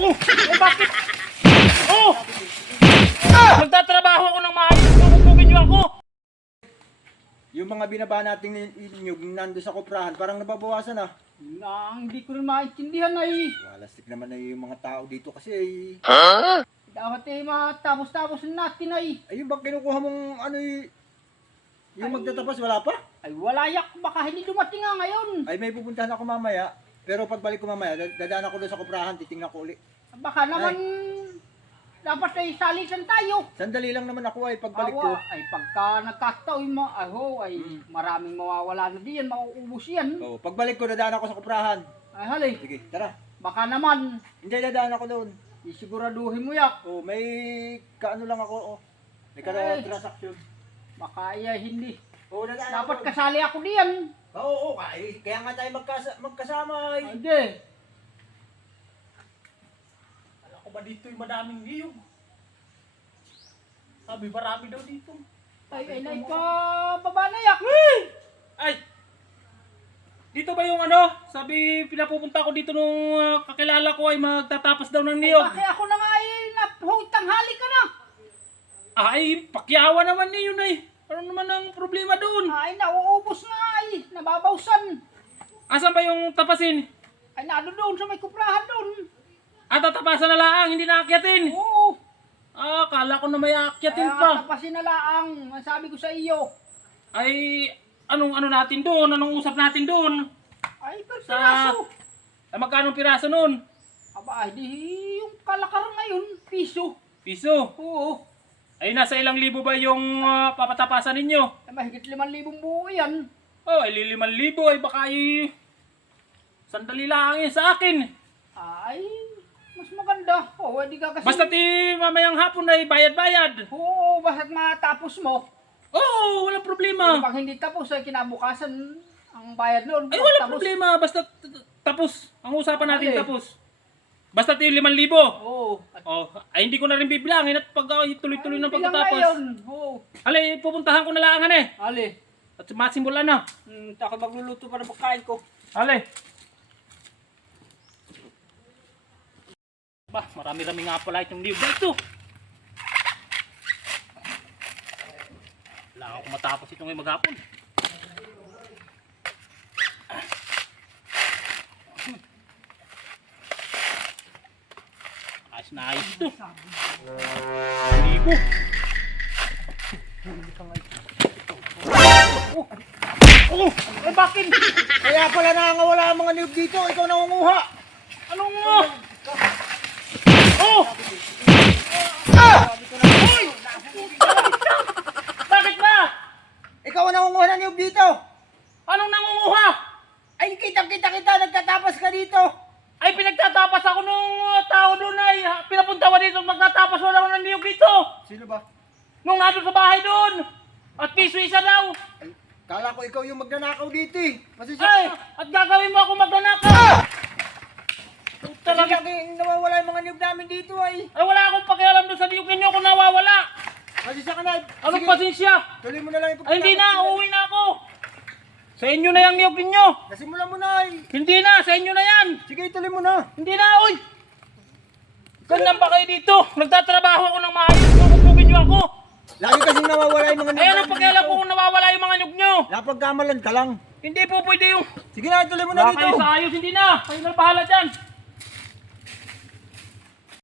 Oh! Eh, bakit? Oh! Nagtatrabaho ako ng maayos. Kukukin niyo ako. Yung mga binaba nating inyog nando sa kuprahan, parang nababawasan ah. Hindi ko rin maintindihan ay. Walastik naman na yung mga tao dito kasi ay... Dapat ay matapos-tapos natin ay. Ayun bang kinukuha mong ano yung magtatapas wala pa? Ay wala yak, baka hindi dumating nga ngayon. Ay may pupuntahan ako mamaya. Pero pagbalik ko mamaya, dadaan ako doon sa kuprahan, titingnan ko uli. Baka naman dapat ay salitan tayo. Sandali lang naman ako ay pagbalik ko. Ay pagka nagkataon mo, ay maraming mawawala na diyan, mauubos yan. Oh, pagbalik ko dadaan ako sa kuprahan. Ay hali, Sige, tara. baka naman, Hindi dadaan ako doon. isiguraduhin mo yak. Oh, may kaano lang ako. Oh. May transaction. Baka ay hindi. Oh, dadaan Dapat ako. kasali ako diyan. Oo, kaya nga tayo magkasama ay. Hindi. Alam ko ba dito yung madaming niyog? Sabi marami daw dito. Ay baba na yak. Ay! Dito ba yung ano? Sabi pinapupunta ko dito nung kakilala ko ay magtatapos daw ng niyog. Bakit ako na nga ay tanghali ka na. Ay, pakyawa naman niyo ay. Ano naman ang problema doon? Ay nauubos nga ay, nababawsan. Asan ba yung tapasin? Ay nado doon sa may kuprahan doon. At tatapasan na lang, hindi naakyatin. Oo. Kala ko na may aakyatin Kaya pa. tapasin na laang, sabi ko sa iyo. Ay, anong ano natin doon? Anong usap natin doon? Ay, pero Sa- piraso. Magkano piraso noon? Aba, ay di yung kalakaran ngayon, piso. Piso. Oo. Ay, nasa ilang libo ba yung papatapasan ninyo? Ay, mahigit 5,000 buo yan. Oh, ay 5,000 ay baka ay sandali lang yan sa akin. Ay, mas maganda. Oo, di ka kasi... Basta mamayang hapon ay bayad-bayad. Oo, basta't matapos mo. Oo, walang problema. Pag hindi tapos, ay kinabukasan ang bayad noon. Ay, walang Tapos- problema. Basta tapos. Ang usapan natin Ay. tapos. Basta 5,000. Oo. Oh, ay hindi ko na rin bibilangin at pag tuloy-tuloy ng Bilang pagtatapos. ngayon. Oo. Alay, pupuntahan ko na lang eh. Ali, At masimulan na. ako magluluto para pagkain ko. Alay. Bah, marami-rami nga pala itong niyog dito. Wala ako matapos ito ngayong maghapon. Ayos na ayos ito. Libo. Oh, eh bakit? Kaya pala nangangawala ang mga niyog dito, ikaw nangunguha. Anong Oh! Hoy! Bakit ba? Ikaw ang nangunguha ng niyog dito. Anong nangunguha? Ay, kita, nagtatapas ka dito. Ay, pinagtatapas ako nung tao doon ay pinapunta ko dito magtatapas wala ng niyog dito. Sino ba? Nung nandun sa bahay doon. At piso isa daw. Ay, kala ko ikaw yung magnanakaw dito eh. Pasensya Ay, ka. at gagawin mo ako magnanakaw. Talaga nawawala yung mga niyog namin dito ay. Ay, wala akong pakialam doon sa niyog ninyo kung nawawala. Pasensya ka na. Anong Sige, pasensya? tuloy mo na lang yung Ay, hindi na, uuwi na ako. Sa inyo na yung niyog ninyo. Nasimulan mo na ay. Hindi na, sa inyo na yan. Sige, tuloy mo na. Hindi na, oy! Ganyan ba kayo dito? Nagtatrabaho ako ng maayos, kukukin niyo ako. Lagi kasing nawawala yung mga niyog Ayan ang namin pakialam ko dito. kung nawawala yung mga nyug nyo. Napagkamalan ka lang. Hindi po pwede yung... Sige na, tuloy mo na Wala dito. kayo sa ayos, hindi na. Kayo na bahala dyan.